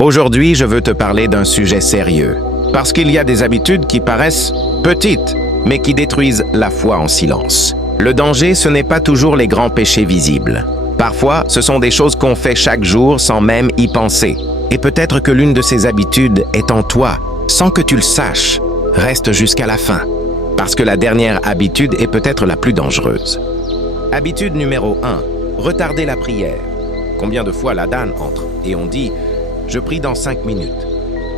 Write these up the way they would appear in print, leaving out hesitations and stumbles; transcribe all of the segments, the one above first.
Aujourd'hui, je veux te parler d'un sujet sérieux, parce qu'il y a des habitudes qui paraissent petites, mais qui détruisent la foi en silence. Le danger, ce n'est pas toujours les grands péchés visibles. Parfois, ce sont des choses qu'on fait chaque jour sans même y penser. Et peut-être que l'une de ces habitudes est en toi, sans que tu le saches. Reste jusqu'à la fin, parce que la dernière habitude est peut-être la plus dangereuse. Habitude numéro 1, retarder la prière. Combien de fois l'adhan entre et on dit « je prie dans 5 minutes ».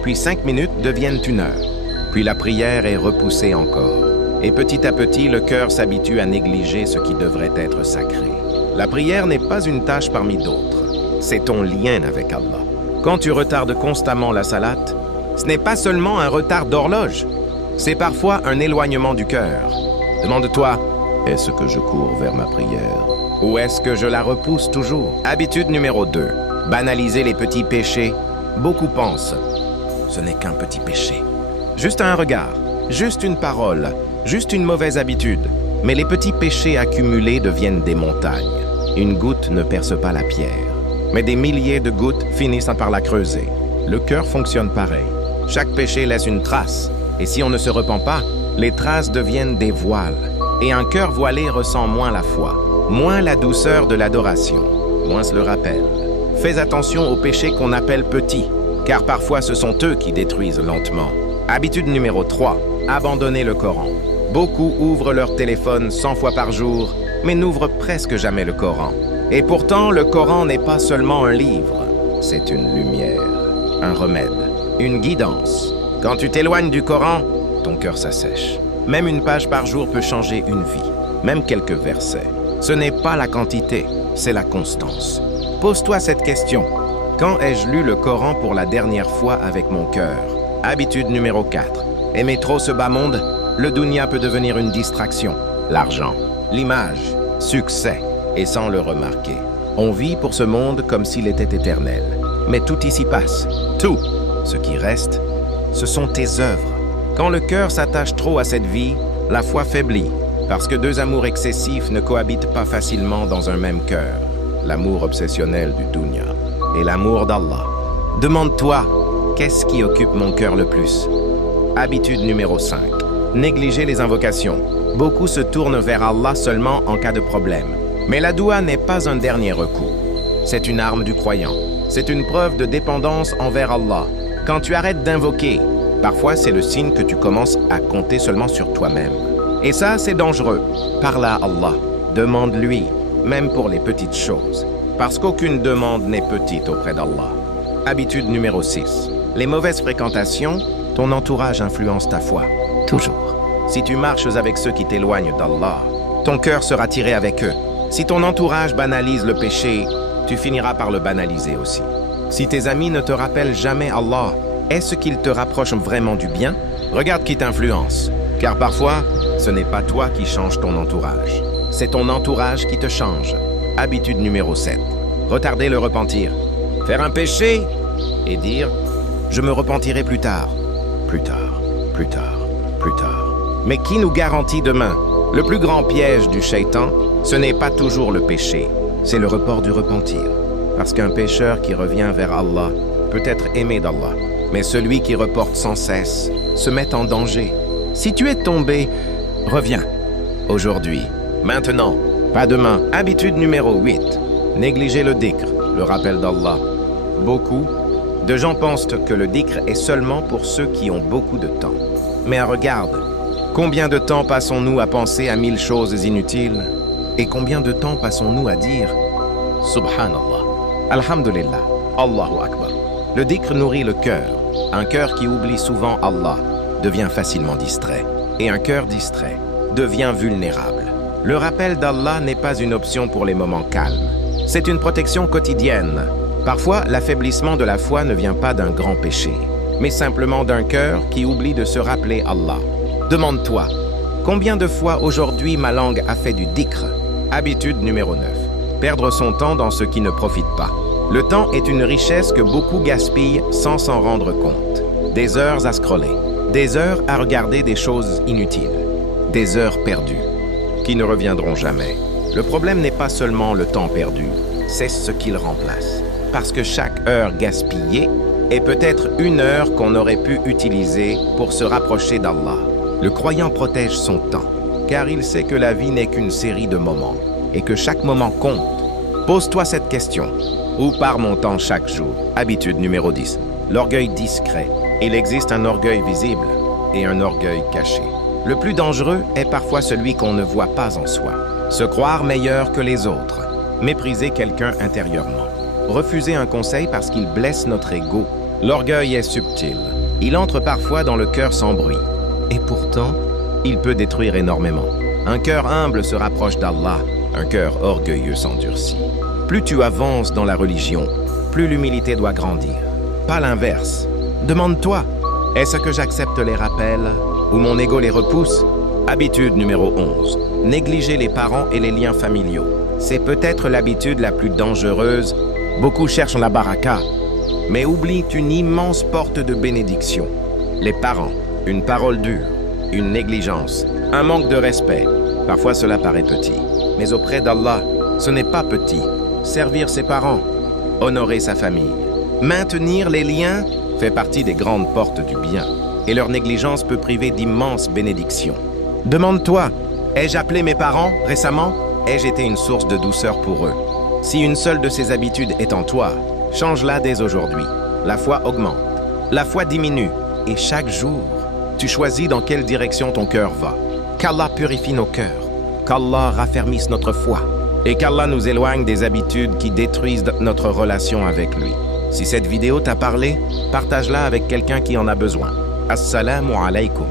Puis 5 minutes deviennent 1 heure. Puis la prière est repoussée encore. Et petit à petit, le cœur s'habitue à négliger ce qui devrait être sacré. La prière n'est pas une tâche parmi d'autres. C'est ton lien avec Allah. Quand tu retardes constamment la salate, ce n'est pas seulement un retard d'horloge. C'est parfois un éloignement du cœur. Demande-toi, est-ce que je cours vers ma prière? Ou est-ce que je la repousse toujours? Habitude numéro 2, banaliser les petits péchés. Beaucoup pensent, ce n'est qu'un petit péché. Juste un regard, juste une parole, juste une mauvaise habitude. Mais les petits péchés accumulés deviennent des montagnes. Une goutte ne perce pas la pierre. Mais des milliers de gouttes finissent par la creuser. Le cœur fonctionne pareil. Chaque péché laisse une trace. Et si on ne se repent pas, les traces deviennent des voiles. Et un cœur voilé ressent moins la foi, moins la douceur de l'adoration, moins le rappel. Fais attention aux péchés qu'on appelle petits, car parfois ce sont eux qui détruisent lentement. Habitude numéro 3, abandonner le Coran. Beaucoup ouvrent leur téléphone 100 fois par jour, mais n'ouvrent presque jamais le Coran. Et pourtant, le Coran n'est pas seulement un livre, c'est une lumière, un remède, une guidance. Quand tu t'éloignes du Coran, ton cœur s'assèche. Même une page par jour peut changer une vie, même quelques versets. Ce n'est pas la quantité, c'est la constance. Pose-toi cette question. Quand ai-je lu le Coran pour la dernière fois avec mon cœur? Habitude numéro 4. Aimer trop ce bas monde? Le dunya peut devenir une distraction. L'argent, l'image, succès, et sans le remarquer. On vit pour ce monde comme s'il était éternel. Mais tout ici passe. Tout. Ce qui reste, ce sont tes œuvres. Quand le cœur s'attache trop à cette vie, la foi faiblit, parce que deux amours excessifs ne cohabitent pas facilement dans un même cœur. L'amour obsessionnel du dunya et l'amour d'Allah. Demande-toi, qu'est-ce qui occupe mon cœur le plus? Habitude numéro 5. Négliger les invocations. Beaucoup se tournent vers Allah seulement en cas de problème. Mais la doua n'est pas un dernier recours. C'est une arme du croyant. C'est une preuve de dépendance envers Allah. Quand tu arrêtes d'invoquer, parfois c'est le signe que tu commences à compter seulement sur toi-même. Et ça, c'est dangereux. Parle à Allah. Demande-lui, même pour les petites choses. Parce qu'aucune demande n'est petite auprès d'Allah. Habitude numéro 6. Les mauvaises fréquentations, ton entourage influence ta foi. Toujours. Si tu marches avec ceux qui t'éloignent d'Allah, ton cœur sera tiré avec eux. Si ton entourage banalise le péché, tu finiras par le banaliser aussi. Si tes amis ne te rappellent jamais Allah, est-ce qu'ils te rapprochent vraiment du bien? Regarde qui t'influence. Car parfois, ce n'est pas toi qui change ton entourage. C'est ton entourage qui te change. Habitude numéro 7. Retarder le repentir. Faire un péché et dire « je me repentirai plus tard ». Plus tard, plus tard, plus tard. Mais qui nous garantit demain? Le plus grand piège du shaitan, ce n'est pas toujours le péché, c'est le report du repentir. Parce qu'un pécheur qui revient vers Allah peut être aimé d'Allah. Mais celui qui reporte sans cesse se met en danger. Si tu es tombé, reviens. Aujourd'hui, maintenant, pas demain. Habitude numéro 8. Négliger le dhikr, le rappel d'Allah. Beaucoup de gens pensent que le dhikr est seulement pour ceux qui ont beaucoup de temps. Mais regarde, combien de temps passons-nous à penser à 1000 choses inutiles? Et combien de temps passons-nous à dire Subhanallah, Alhamdulillah, Allahu Akbar. Le dhikr nourrit le cœur. Un cœur qui oublie souvent Allah devient facilement distrait. Et un cœur distrait devient vulnérable. Le rappel d'Allah n'est pas une option pour les moments calmes. C'est une protection quotidienne. Parfois, l'affaiblissement de la foi ne vient pas d'un grand péché, mais simplement d'un cœur qui oublie de se rappeler Allah. Demande-toi, combien de fois aujourd'hui ma langue a fait du dhikr? Habitude numéro 9. Perdre son temps dans ce qui ne profite pas. Le temps est une richesse que beaucoup gaspillent sans s'en rendre compte. Des heures à scroller, des heures à regarder des choses inutiles, des heures perdues, qui ne reviendront jamais. Le problème n'est pas seulement le temps perdu, c'est ce qu'il remplace. Parce que chaque heure gaspillée et peut-être 1 heure qu'on aurait pu utiliser pour se rapprocher d'Allah. Le croyant protège son temps, car il sait que la vie n'est qu'une série de moments et que chaque moment compte. Pose-toi cette question. Où part mon temps chaque jour? Habitude numéro 10. L'orgueil discret. Il existe un orgueil visible et un orgueil caché. Le plus dangereux est parfois celui qu'on ne voit pas en soi. Se croire meilleur que les autres. Mépriser quelqu'un intérieurement. Refuser un conseil parce qu'il blesse notre ego. L'orgueil est subtil. Il entre parfois dans le cœur sans bruit. Et pourtant, il peut détruire énormément. Un cœur humble se rapproche d'Allah. Un cœur orgueilleux s'endurcit. Plus tu avances dans la religion, plus l'humilité doit grandir. Pas l'inverse. Demande-toi, est-ce que j'accepte les rappels ou mon ego les repousse? Habitude numéro 11. Négliger les parents et les liens familiaux. C'est peut-être l'habitude la plus dangereuse. Beaucoup cherchent la baraka, mais oublient une immense porte de bénédiction. Les parents, une parole dure, une négligence, un manque de respect. Parfois cela paraît petit, mais auprès d'Allah, ce n'est pas petit. Servir ses parents, honorer sa famille, maintenir les liens fait partie des grandes portes du bien, et leur négligence peut priver d'immenses bénédictions. Demande-toi, ai-je appelé mes parents récemment? Ai-je été une source de douceur pour eux? Si une seule de ces habitudes est en toi, change-la dès aujourd'hui. La foi augmente, la foi diminue, et chaque jour, tu choisis dans quelle direction ton cœur va. Qu'Allah purifie nos cœurs, qu'Allah raffermisse notre foi, et qu'Allah nous éloigne des habitudes qui détruisent notre relation avec lui. Si cette vidéo t'a parlé, partage-la avec quelqu'un qui en a besoin. Assalamu alaikum.